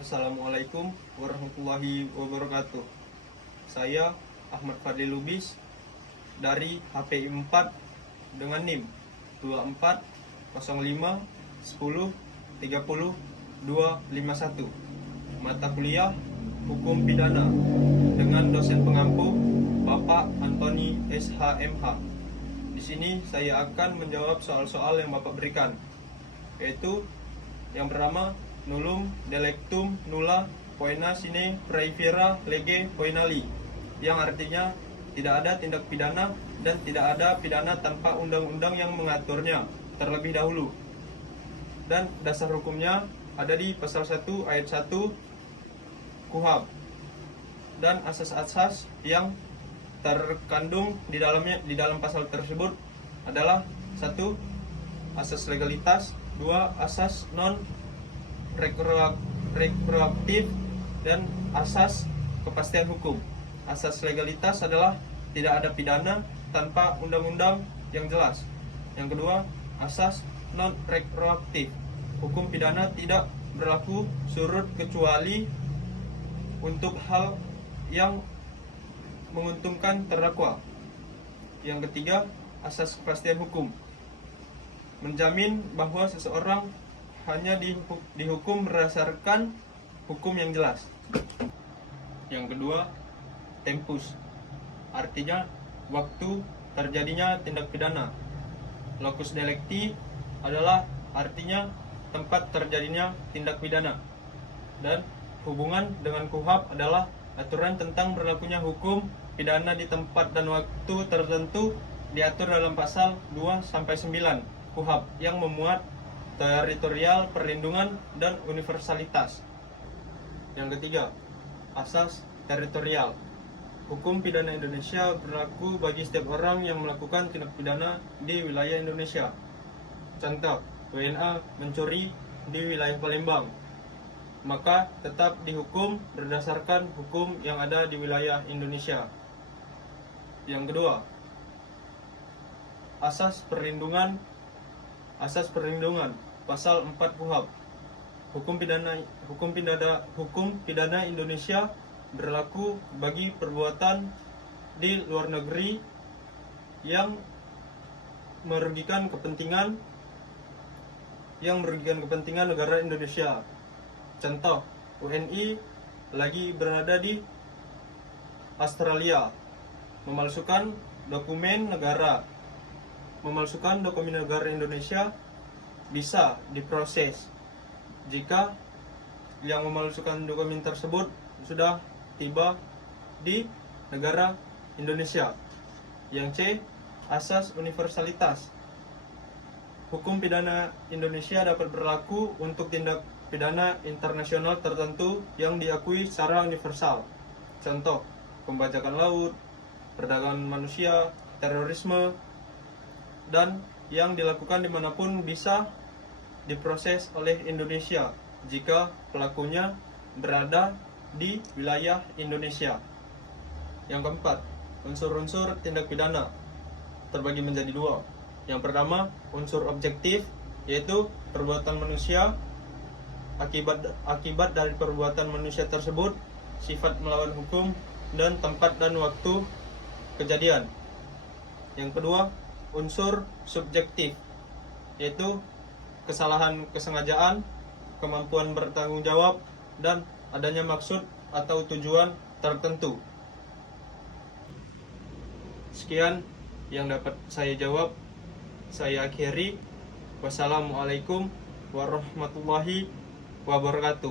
Assalamualaikum warahmatullahi wabarakatuh. Saya Ahmad Fadli Lubis dari HPI 4 dengan NIM 24051030 Mata kuliah Hukum Pidana dengan dosen pengampu Bapak Antoni SHMH. Di sini saya akan menjawab soal-soal yang Bapak berikan, yaitu yang pertama, nullum delectum nulla poena sine praevira lege poenali, yang artinya tidak ada tindak pidana dan tidak ada pidana tanpa undang-undang yang mengaturnya terlebih dahulu. Dan dasar hukumnya ada di pasal 1 ayat 1 KUHP. Dan asas-asas yang terkandung di dalam pasal tersebut adalah 1. Asas legalitas, 2. Asas non retroaktif, dan asas kepastian hukum. Asas legalitas adalah tidak ada pidana tanpa undang-undang yang jelas. Yang kedua, asas non retroaktif, hukum pidana tidak berlaku surut kecuali untuk hal yang menguntungkan terdakwa. Yang ketiga, asas kepastian hukum menjamin bahwa seseorang hanya dihukum berdasarkan hukum yang jelas. Yang kedua, tempus, artinya waktu terjadinya tindak pidana. Locus delicti adalah artinya tempat terjadinya tindak pidana. Dan hubungan dengan KUHP adalah aturan tentang berlakunya hukum pidana di tempat dan waktu tertentu diatur dalam pasal 2-9 KUHP yang memuat teritorial, perlindungan, dan universalitas. Yang ketiga, asas teritorial. Hukum pidana Indonesia berlaku bagi setiap orang yang melakukan tindak pidana di wilayah Indonesia. Contoh, WNA mencuri di wilayah Palembang, maka tetap dihukum berdasarkan hukum yang ada di wilayah Indonesia. Yang kedua, asas perlindungan. Pasal 4 KUHP. Hukum pidana Indonesia berlaku bagi perbuatan di luar negeri yang merugikan kepentingan negara Indonesia. Contoh, WNI lagi berada di Australia, memalsukan dokumen negara Indonesia bisa diproses jika yang memalsukan dokumen tersebut sudah tiba di negara Indonesia. Yang C, asas universalitas. Hukum pidana Indonesia dapat berlaku untuk tindak pidana internasional tertentu yang diakui secara universal. Contoh, pembajakan laut, perdagangan manusia, terorisme, dan yang dilakukan dimanapun bisa diproses oleh Indonesia jika pelakunya berada di wilayah Indonesia. Yang keempat, unsur-unsur tindak pidana terbagi menjadi dua. Yang pertama, unsur objektif, yaitu perbuatan manusia, akibat dari perbuatan manusia tersebut, sifat melawan hukum, dan tempat dan waktu kejadian. Yang kedua, unsur subjektif, yaitu kesalahan kesengajaan, kemampuan bertanggung jawab, dan adanya maksud atau tujuan tertentu. Sekian yang dapat saya jawab. Saya akhiri. Wassalamualaikum warahmatullahi wabarakatuh.